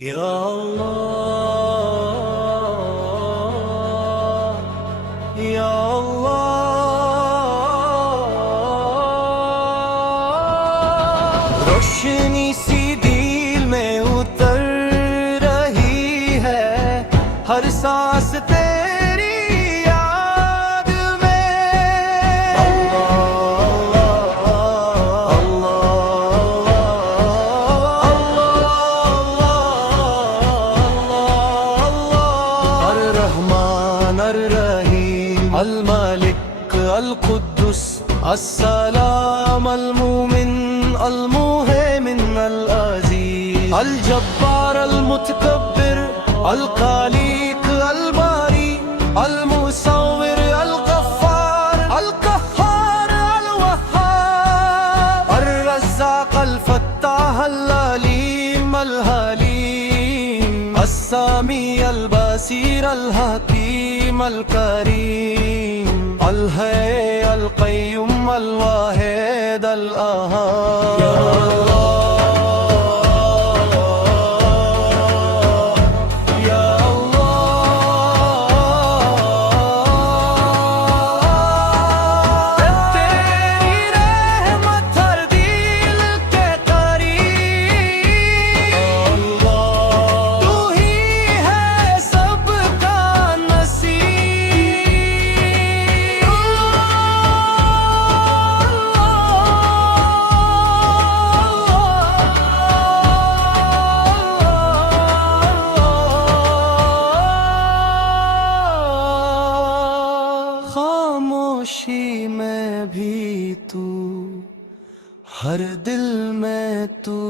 या अल्लाह या अल्लाह। रोशनी सी दिल में उतर रही है, हर सांस तेरी याद में। अर रहमान अर रहीम अल मलिक अल कुद्दुस अस्सलाम अल मुमिन अल मुहैमिन अल अजीज अल जब्बार अल मुतकब्बिर अल खालिक अल बारी अल मुसव्विर अल गफ्फार अल कहार अल वहाब अर रज़्ज़ाक अल फत्ताह अल अलीम अल हलीम अस्सामी अल बसीर अल हकीम अल करीम अल हय अल क़य्यूम अल वाहिद अल अहाद। या अल्लाह तेरी रहमत हर दिल के करीब, तू ही है सबका नसीब। खामोशी में भी तू, हर दिल में तू।